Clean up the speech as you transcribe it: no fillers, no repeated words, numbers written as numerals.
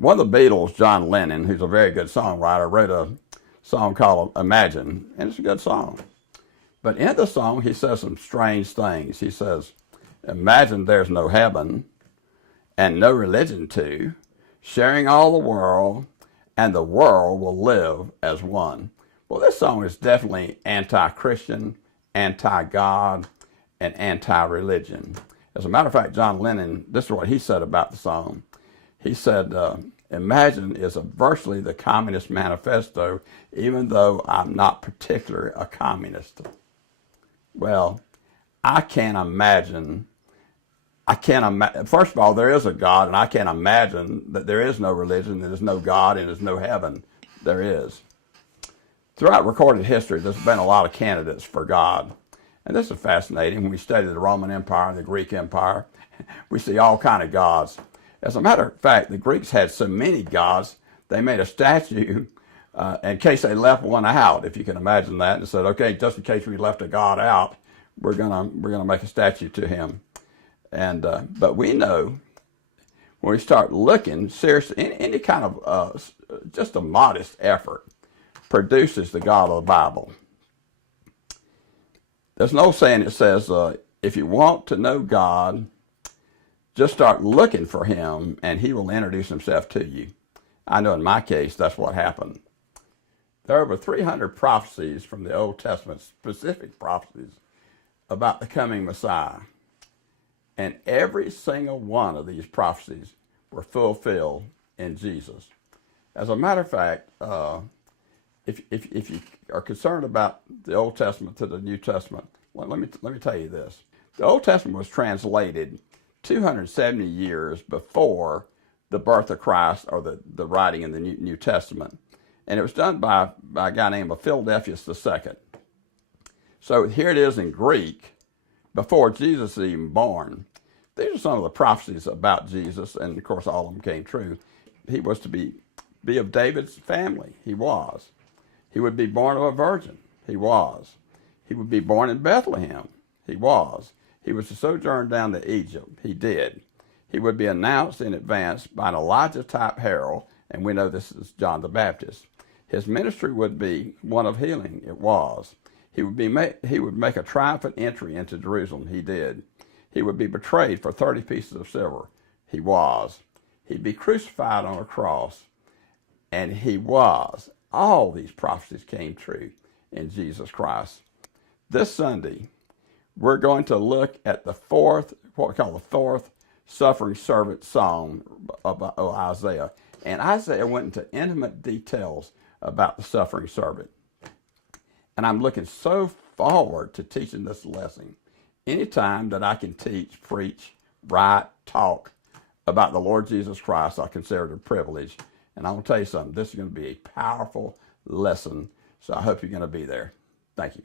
One of the Beatles, John Lennon, who's a very good songwriter, wrote a song called Imagine, and it's a good song. But in the song, he says some strange things. He says, imagine there's no heaven and no religion too, sharing all the world, and the world will live as one. Well, this song is definitely anti-Christian, anti-God, and anti-religion. As a matter of fact, John Lennon, this is what he said about the song. He said, Imagine is virtually the Communist Manifesto, even though I'm not particularly a communist. Well, I can't imagine. First of all, there is a God, and I can't imagine that there is no religion, there's no God, and there's no heaven. There is. Throughout recorded history, there's been a lot of candidates for God. And this is fascinating. When we study the Roman Empire and the Greek Empire, we see all kinds of gods. As a matter of fact, the Greeks had so many gods, they made a statue in case they left one out, if you can imagine that, and said, okay, just in case we left a god out, we're gonna make a statue to him. And but we know when we start looking seriously, any kind of just a modest effort produces the God of the Bible. There's an old saying that says, if you want to know God, just start looking for him and he will introduce himself to you. I know in my case, that's what happened. There are over 300 prophecies from the Old Testament, specific prophecies about the coming Messiah. And every single one of these prophecies were fulfilled in Jesus. As a matter of fact, if you are concerned about the Old Testament to the New Testament, let me tell you this. The Old Testament was translated 270 years before the birth of Christ or the writing in the New Testament. And it was done by a guy named Philadelphus II. So here it is in Greek, before Jesus is even born. These are some of the prophecies about Jesus, and of course all of them came true. He was to be of David's family. He was. He would be born of a virgin. He was. He would be born in Bethlehem. He was. He was to sojourn down to Egypt. He did. He would be announced in advance by an Elijah-type herald, and we know this is John the Baptist. His ministry would be one of healing. It was. He would make a triumphant entry into Jerusalem. He did. He would be betrayed for 30 pieces of silver. He was. He'd be crucified on a cross. And he was. All these prophecies came true in Jesus Christ. This Sunday, we're going to look at what we call the fourth suffering servant song of Isaiah. And Isaiah went into intimate details about the suffering servant. And I'm looking so forward to teaching this lesson. Anytime that I can teach, preach, write, talk about the Lord Jesus Christ, I consider it a privilege. And I'm going to tell you something, this is going to be a powerful lesson. So I hope you're going to be there. Thank you.